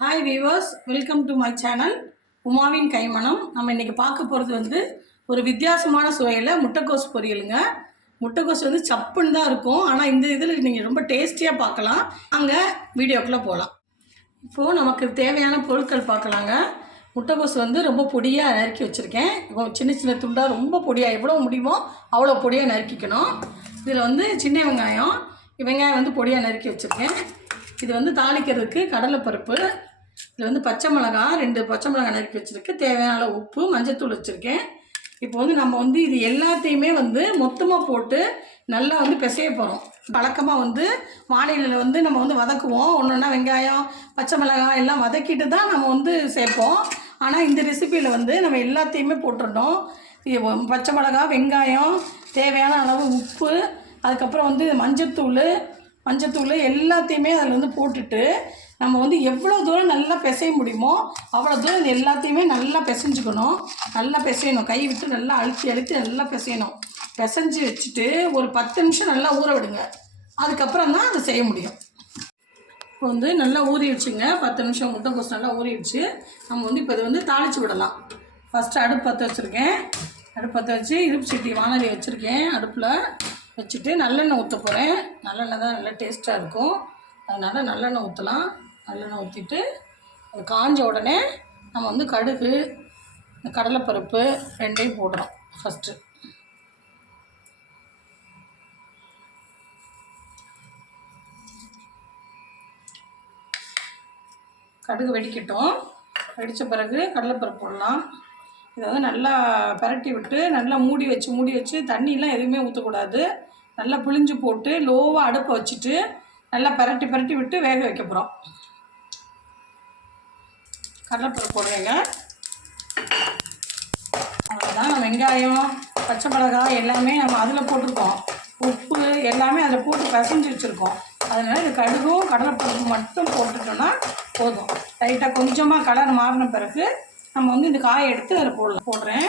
Hi viewers, welcome to my channel உமாவின் கைமணம். நம்ம இன்றைக்கி பார்க்க போகிறது வந்து ஒரு வித்தியாசமான சுவையில் முட்டைக்கோஸ் பொரியலுங்க. முட்டைக்கோஸ் வந்து சப்புன்னு தான் இருக்கும், ஆனால் இந்த இதில் நீங்கள் ரொம்ப டேஸ்டியாக பார்க்கலாம். அங்கே வீடியோக்குள்ளே போகலாம். இப்போது நமக்கு தேவையான பொருட்கள் பார்க்கலாங்க. முட்டைக்கோஸ் வந்து ரொம்ப பொடியாக நறுக்கி வச்சுருக்கேன். சின்ன சின்ன துண்டாக ரொம்ப பொடியாக எவ்வளோ முடியுமோ அவ்வளோ பொடியாக நறுக்கிக்கணும். இதில் வந்து சின்ன வெங்காயம் வந்து பொடியாக நறுக்கி வச்சுருக்கேன். இது வந்து தாளிக்கிறதுக்கு கடலைப்பருப்பு, இதில் வந்து பச்சை மிளகாய் 2 பச்சை மிளகாய் நறுக்கி வச்சுருக்கு, தேவையான உப்பு, மஞ்சத்தூள் வச்சுருக்கேன். இப்போ வந்து நம்ம வந்து இது எல்லாத்தையுமே வந்து மொத்தமாக போட்டு நல்லா வந்து பிசைய போகிறோம். வழக்கமாக வந்து வானிலையில் வந்து நம்ம வந்து வதக்குவோம். ஒன்றா வெங்காயம் பச்சை மிளகாய் எல்லாம் வதக்கிட்டு தான் நம்ம வந்து சேர்ப்போம். ஆனால் இந்த ரெசிப்பியில் வந்து நம்ம எல்லாத்தையுமே போட்டுடணும். பச்சை மிளகாய், வெங்காயம், தேவையான அளவு உப்பு, அதுக்கப்புறம் வந்து மஞ்சத்தூள் எல்லாத்தையுமே அதில் வந்து போட்டுட்டு நம்ம வந்து எவ்வளோ தூரம் நல்லா பிசைய முடியுமோ அவ்வளோ தூரம் இது எல்லாத்தையுமே நல்லா பிசைஞ்சுக்கணும். நல்லா பிசையணும், கை விட்டு நல்லா அழுத்தி நல்லா பிசையணும். பிசைஞ்சு வச்சுட்டு ஒரு 10 நிமிஷம் நல்லா ஊற விடுங்க. அதுக்கப்புறம் தான் அதை செய்ய முடியும். இப்போ வந்து நல்லா ஊறிடுச்சுங்க. 10 நிமிஷம் முட்டைக்கோஸ் நல்லா ஊறிடுச்சு. நம்ம வந்து இப்போ இதை வந்து தாளித்து விடலாம். ஃபஸ்ட்டு அடுப்பு பற்ற வச்சுருக்கேன். அடுப்பு பற்ற வச்சு இருப்பு சட்டி வானொலி வச்சுருக்கேன். அடுப்பில் வச்சுட்டு நல்லெண்ணெய் ஊற்ற போகிறேன். நல்லெண்ணெய் தான் நல்லா டேஸ்ட்டாக இருக்கும், அதனால் நல்லெண்ணெய் ஊற்றலாம். நல்லெண்ணெய் ஊற்றிட்டு அது காஞ்ச உடனே நம்ம வந்து கடுகு, கடலைப்பருப்பு 2ஐயும் போடுறோம். ஃபஸ்ட்டு கடுகு வெடிக்கட்டும். வெடித்த பிறகு கடலைப்பருப்பு போடலாம். இதை வந்து நல்லா பரட்டி விட்டு நல்லா மூடி வச்சு தண்ணியெலாம் எதுவுமே ஊற்றக்கூடாது. நல்லா புளிஞ்சு போட்டு லோவாக அடுப்பை வச்சுட்டு நல்லா பரட்டி விட்டு வேக வைக்க போகிறோம். கடலைப்பருப்பு போடுவேங்க. அவ்வளோதான். வெங்காயம் பச்சை மிளகாய் எல்லாமே நம்ம அதில் போட்டிருக்கோம். உப்பு எல்லாமே அதில் போட்டு பிசைஞ்சு வச்சுருக்கோம். அதனால் இது கடுகும் கடலைப்பருப்பு மட்டும் போட்டுட்டோன்னா போதும். லைட்டாக கொஞ்சமாக கலர் மாறின பிறகு நம்ம வந்து இந்த காயை எடுத்து அதில் போடுறேன்.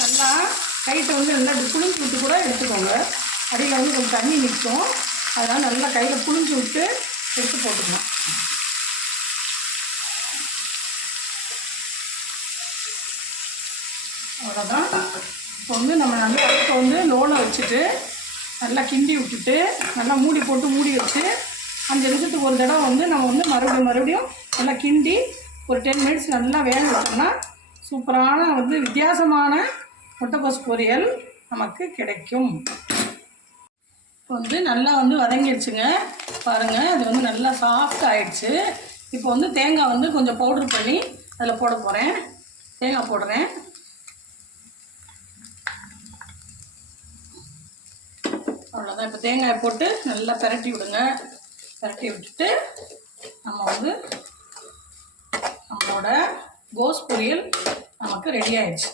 நல்லா கைட்டை வந்து நல்லா புளிஞ்சு விட்டு கூட எடுத்துக்கோங்க. அடியில் வந்து கொஞ்சம் தண்ணி நிற்கும், அதனால் நல்லா கையில் புளிஞ்சு விட்டு எடுத்து போட்டுக்கணும். அவ்வளோதான். இப்போ வந்து நம்ம நல்லா அடுப்பை வந்து லோவில் வச்சுட்டு நல்லா கிண்டி விட்டுட்டு நல்லா மூடி போட்டு மூடி வச்சு 5 நிமிஷத்துக்கு ஒரு தடவை வந்து நம்ம வந்து மறுபடியும் நல்லா கிண்டி ஒரு 10 மினிட்ஸ் நல்லா வேக வச்சோம்னா சூப்பரான வந்து வித்தியாசமான முட்டைக்கோஸ் பொரியல் நமக்கு கிடைக்கும். இப்போ வந்து நல்லா வந்து வதங்கிடுச்சுங்க. பாருங்கள், அது வந்து நல்லா சாஃப்ட் ஆகிடுச்சு. இப்போ வந்து தேங்காய் வந்து கொஞ்சம் பவுட்ரு பண்ணி அதில் போட போகிறேன். தேங்காய் போடுறேன். அவ்வளோதான். இப்போ தேங்காயை போட்டு நல்லா பரட்டி விடுங்க. பரட்டி விட்டுட்டு நம்ம வந்து நம்மளோட கோஸ் பொரியல் நமக்கு ரெடி ஆயிடுச்சு.